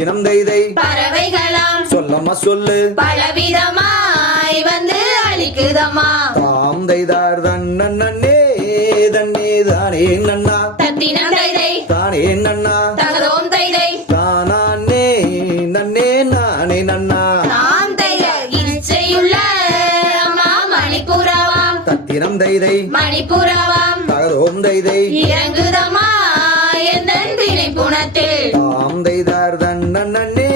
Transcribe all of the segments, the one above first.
தத்தினம் தைதை பறவைகளாம் சொல்லம்மா சொல்லு பலவிதமாய் வந்து அளிக்குதம்மா தாம் தைதார் தன்னே தன்னே தானே நன்னா தத்தினம் தைதை தானே நன்னா தகதோம் தைதை தானே நன்னே நானே நன்னா தாம் தைத இச்சையுள்ள அம்மா மணிப்புறாவாம் தத்தினம் தைதை மணிப்புறாவாம் தகதோம் தைதை இறங்குதம்மா எந்தன் வினை புணத்தில் தாம் தைதார் தன்னே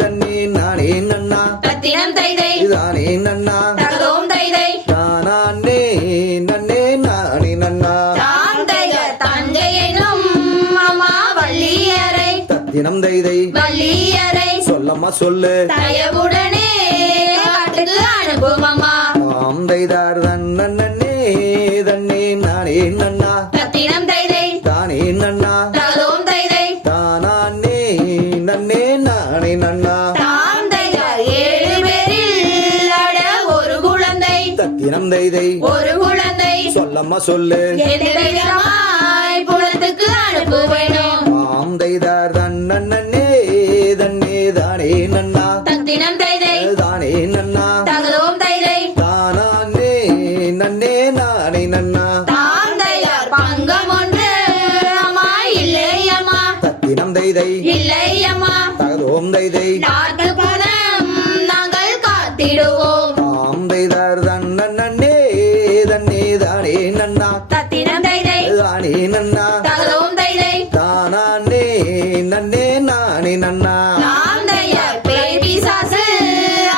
தன்னே நானே நன்னா தத்தினம் தைதை தானே நன்னா தகதோம் தைதை தானே நன்னே நானே நன்னா தாம் தைத தங்கை எனும் அம்மா வள்ளியரை தத்தினம் தைதை வள்ளியரை சொல்லம்மா சொல்லு தயவுடனே காட்டுக்கு அனுப்பும் அம்மா தாம் தைதார் தன்னே தன்னே நானே நன்னா தத்தினம் தைதை தானே நன்னா தகதோம் தைதை தானே நன்னே நானே நன்னா தாம் தைத 7 பேரில் அட ஒரு குழந்தை தத்தினம் தைதை ஒரு குழந்தை சொல்லம்மா சொல்லு எந்த விதமாய் புலத்துக்கு அனுப்பு வேணும் தாம் தைதார் தன்னே தன்னே தானே நன்னா தத்தினம் தைதை தானே நன்னா தகதோம் தைதை தானே நன்னே நானே நன்னா தாம் தைதார் பங்கம் ஒன்று அம்மா இல்லை அம்மா தத்தினம் தைதை இல்லை அம்மா தகதோம் தைதை நாட்டு பணம் நாங்கள் காத்திடுவோம் தாம் தைதார் தன்னே தன்னே தானே நன்னா தத்தினம் தைதை தானே நன்னா தகதோம் தைதை தானே நன்னே நானே நன்னா தாம் தைதார் பேய் பிசாசு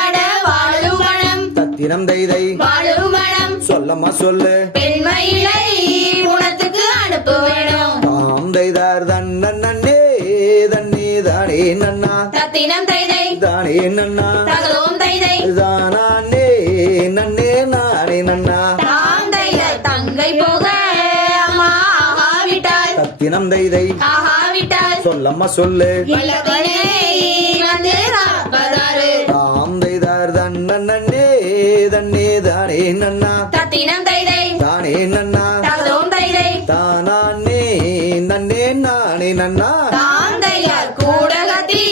அட வாழும் மனம் தத்தினம் தைதை வாழும் மனம் சொல்லம்மா சொல்லு பெண்மயிலை குணத்துக்கு அனுப்ப வேணும் தாம் தைதார் தன்னே தன்னே தானே நன்னா தத்தினம் தைதை தானே நன்னா தகதோம் தைதை தானே நன்னே நானே நன்னா தாம் தைதார் தங்கை போக அம்மா ஆகாவிட்டால் தத்தினம் தைதை ஆகாவிட்டால் சொல்லம்மா சொல்லு இளவனை வந்து காப்பதாரு தாம் தைதார் தன்னே தன்னே தானே நன்னா தத்தினம் தைதை தானே நன்னா தகதோம் தைதை தானே நன்னே நானே நன்னா தாம் தைதார் கூடகத்தி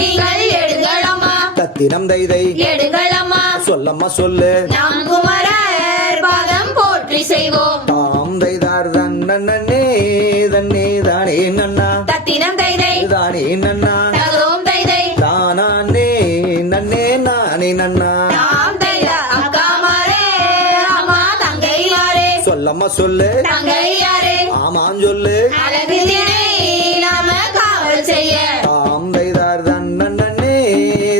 நீங்கள் எடுங்களம்மா தத்தினம் தைதை எடுங்களம்மா சொல்லம்மா சொல்லு நாம் குமரர் பாதம் போற்றி செய்வோம் தாம் தைதார் தன்னே தன்னே தானே நன்னா தத்தினம் தைதை தானே நன்னா தகதோம் தைதை தானே நன்னே நானே நன்னா தாம் தைதார் அக்காமாரே அம்மா தங்கையாரே சொல்லம்மா சொல்லு தங்கையாரே ஆமான் சொல்லு அழகு திணை நாம காவல் செய்ய தாம் தைதார் தன்னே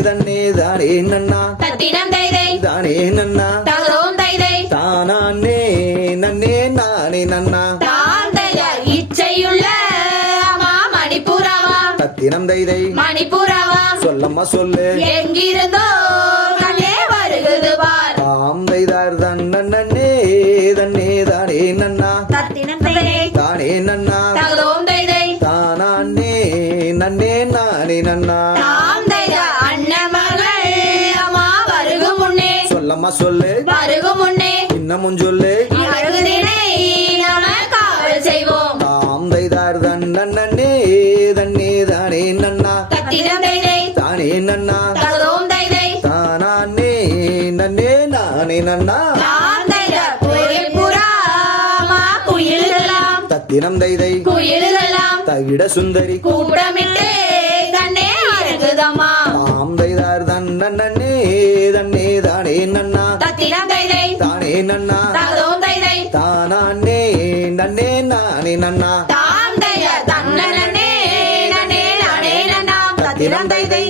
தன்னே தானே நன்னா தத்தினம் தைதை தானே நன்னா தகதோம் தைதை தானே நன்னே நானே நன்னா தாம் தைதார் இச்சையுள்ள அம்மா மணிப்புறாவா தத்தினம் தைதை மணிப்புறாவா சொல்லம்மா சொல்லு எங்கிருந்தோ கண்ணே வருகுது பார் தாம் தைதார் தன்னே தன்னே தானே நன்னா தத்தினம் தைதை தானே நன்னா தகதோம் தைதை தானே நன்னே நானே நன்னா தாம் தைதார் அண்ணன் மகள் அம்மா வருகும் முன்னே சொல்லம்மா சொல்லு வருகும் முன்னே இன்னமும் சொல்லு அழகு திணை நாம காவல் செய்வோம் தாம் தைதார் தன்னே தன்னே தானே நன்னா தத்தினம் தைதை தானே நன்னா தகதோம் தைதை தானே நன்னே நானே நன்னா தாம் தைதார் கோயில் புறா அம்மா குயில்களாம் தத்தினம் தைதை குயில்களாம் தவிட சுந்தரி கூட்டமிட்டு கண்ணே அருகுதம்மா தாம் தைதார் தன்னே தன்னே தானே நன்னா தத்தினம் தைதை தானே நன்னா தகதோம் தைதை தானே நன்னே நானே நன்னா தாம் தைதார் தன்னே நன்னே நானே நன்னா தத்தினம் தைதை